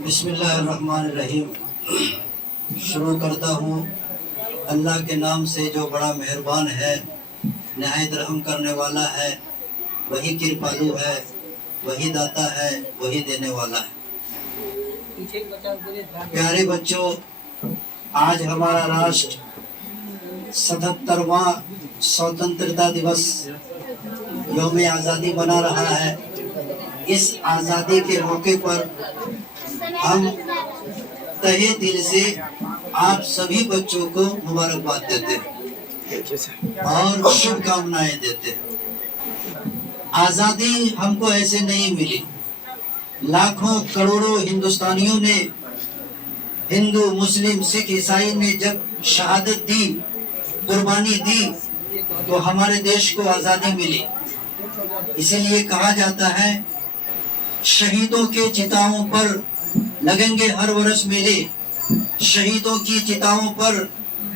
بسم اللہ الرحمن الرحیم. شروع کرتا ہوں اللہ کے نام سے جو بڑا مہربان ہے، نہایت رحم کرنے والا ہے، وہی کرپالو ہے، وہی داتا ہے، وہی دینے والا ہے. پیارے بچوں، آج ہمارا راشٹر 77واں سوتنترتا دیوس یوم آزادی بنا رہا ہے. اس آزادی کے موقع پر ہم تہہ دل سے آپ سبھی بچوں کو مبارکباد دیتے ہیں اور شبھ کامنائیں دیتے ہیں. آزادی ہم کو ایسے نہیں ملی. لاکھوں کروڑوں ہندوستانیوں نے، ہندو مسلم سکھ عیسائی نے جب شہادت دی، قربانی دی، تو ہمارے دیش کو آزادی ملی. اسی لیے کہا جاتا ہے شہیدوں کے چتاؤں پر لگیں گے ہر برس میلے، شہیدوں کی چتاؤں پر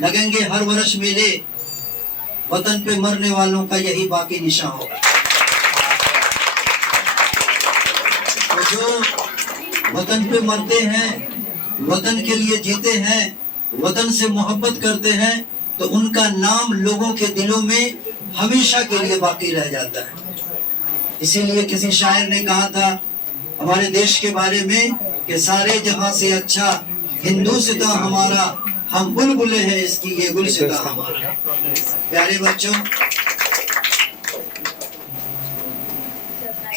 لگیں گے ہر برس میلے، وطن پہ مرنے والوں کا یہی باقی نشان ہوگا. جو وطن پہ مرتے ہیں، وطن کے لیے جیتے ہیں، وطن سے محبت کرتے ہیں، تو ان کا نام لوگوں کے دلوں میں ہمیشہ کے لیے باقی رہ جاتا ہے. اسی لیے کسی شاعر نے کہا تھا ہمارے دیش کے بارے میں کہ سارے جہاں سے اچھا ہندوستاں ہمارا، ہم بلبلے ہیں اس کی یہ گلستاں ہمارا. پیارے بچوں،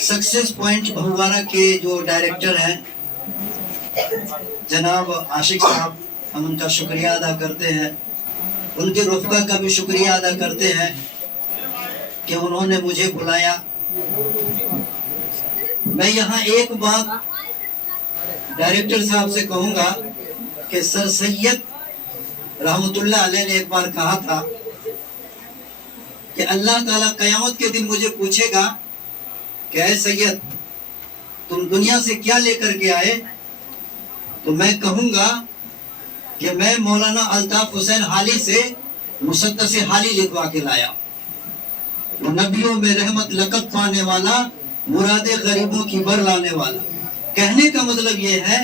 سکسیس پوائنٹ بھوارا کے جو ڈائریکٹر ہیں جناب عاشق صاحب، ہم ان کا شکریہ ادا کرتے ہیں. ان کے رفقا کا بھی شکریہ ادا کرتے ہیں کہ انہوں نے مجھے بلایا. میں یہاں ایک بات ڈائریکٹر صاحب سے کہوں گا کہ سر سید رحمت اللہ علیہ نے ایک بار کہا تھا کہ اللہ تعالیٰ قیامت کے دن مجھے پوچھے گا کہ اے سید تم دنیا سے کیا لے کر کے آئے، تو میں کہوں گا کہ میں مولانا الطاف حسین حالی سے مسدس حالی لکھوا کے لایا. وہ نبیوں میں رحمت لقب پانے والا، مراد غریبوں کی بر لانے والا. کہنے کا مطلب یہ ہے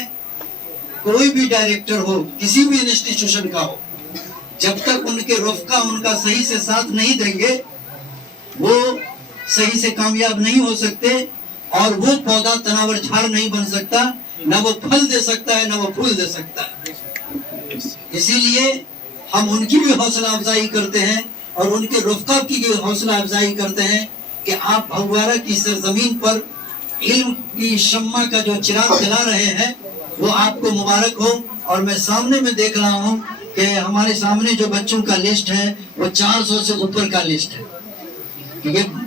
کوئی بھی ڈائریکٹر ہو، کسی بھی انسٹیٹیوشن کا ہو، جب تک ان کے رفقا ان کا صحیح سے ساتھ نہیں دیں گے وہ صحیح سے کامیاب نہیں ہو سکتے، اور وہ پودا تناور جھاڑ نہیں بن سکتا، نہ وہ پھل دے سکتا ہے نہ وہ پھول دے سکتا ہے. اسی لیے ہم ان کی بھی حوصلہ افزائی کرتے ہیں اور ان کے رفقا کی بھی حوصلہ افزائی کرتے ہیں کہ آپ بھوارا کی سرزمین پر علم کی شمع کا جو چراغ جلا رہے ہیں وہ آپ کو مبارک ہو. اور میں سامنے میں دیکھ رہا ہوں کہ ہمارے سامنے جو بچوں کا لسٹ ہے وہ 400 سے اوپر کا لسٹ ہے.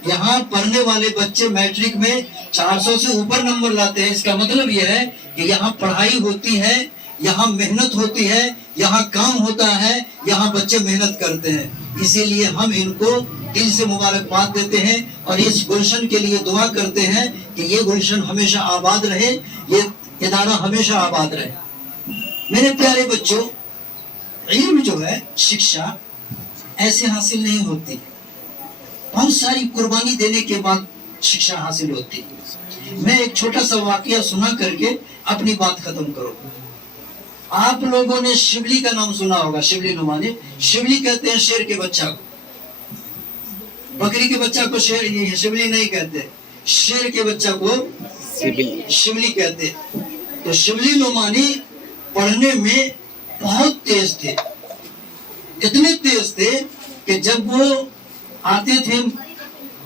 یہاں پڑھنے والے بچے میٹرک میں 400 سے اوپر نمبر لاتے ہیں. اس کا مطلب یہ ہے کہ یہاں پڑھائی ہوتی ہے، یہاں محنت ہوتی ہے، یہاں کام ہوتا ہے، یہاں بچے محنت کرتے ہیں. اسی لیے ہم ان کو دل سے مبارکباد دیتے ہیں اور اس گلشن کے لیے دعا کرتے ہیں کہ یہ گلشن ہمیشہ آباد رہے، یہ ادارہ ہمیشہ آباد رہے. میرے پیارے بچوں، علم جو ہے، شکشا ایسے حاصل نہیں ہوتی، بہت ساری قربانی دینے کے بعد شکشا حاصل ہوتی. میں ایک چھوٹا سا واقعہ سنا کر کے اپنی بات ختم کروں. آپ لوگوں نے شبلی کا نام سنا ہوگا. شبلی نمانے، شبلی کہتے ہیں شیر کے بچہ کو. بکری کے بچہ کو شبلی نہیں کہتے، شیر کے بچہ کو شبلی کہتے. تو شبلی نعمانی پڑھنے میں بہت تیز تھے. اتنے تیز تھے کہ جب وہ آتے تھے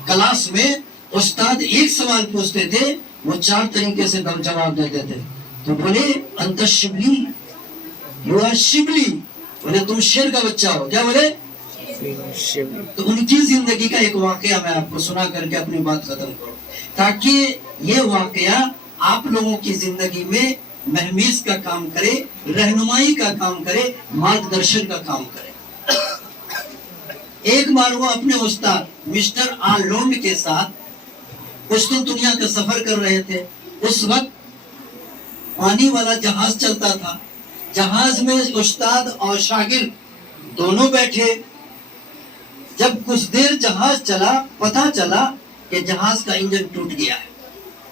کلاس میں، استاد ایک سوال پوچھتے تھے، وہ 4 طریقے سے جواب دیتے تھے. تو بولے انت شبلی، یو آر شبلی، بولے تم شیر کا بچہ ہو. کیا بولے؟ تو ان کی زندگی کا ایک واقعہ میں آپ کو سنا کر کے اپنی بات ختم کروں، تاکہ یہ واقعہ آپ لوگوں کی زندگی میں مہمیز کا کام کرے، رہنمائی کا کام کرے، مارگدرشن کا کام کرے. ایک بار وہ اپنے استاد مسٹر آرلونڈ کے ساتھ قسطن دنیا کا سفر کر رہے تھے. اس وقت پانی والا جہاز چلتا تھا. جہاز میں استاد اور شاگرد دونوں بیٹھے. جب کچھ دیر جہاز چلا، پتہ چلا کہ جہاز کا انجن ٹوٹ گیا ہے.